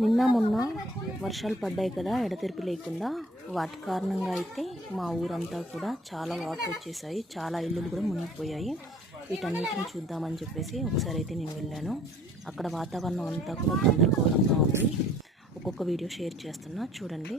నిన్న మొన్న వర్షాలు పడ్డాయి కదా ఎడతెరిపి లేకుండా. వాటి కారణంగా అయితే మా ఊరంతా కూడా చాలా వాటర్ వచ్చేసాయి. చాలా ఇల్లులు కూడా మునిగిపోయాయి. వీటన్నిటిని చూద్దామని చెప్పేసి ఒకసారి అయితే నేను వెళ్ళాను. అక్కడ వాతావరణం అంతా కూడా గందరగోళంగా ఉంది. ఒక్కొక్క వీడియో షేర్ చేస్తున్నా చూడండి.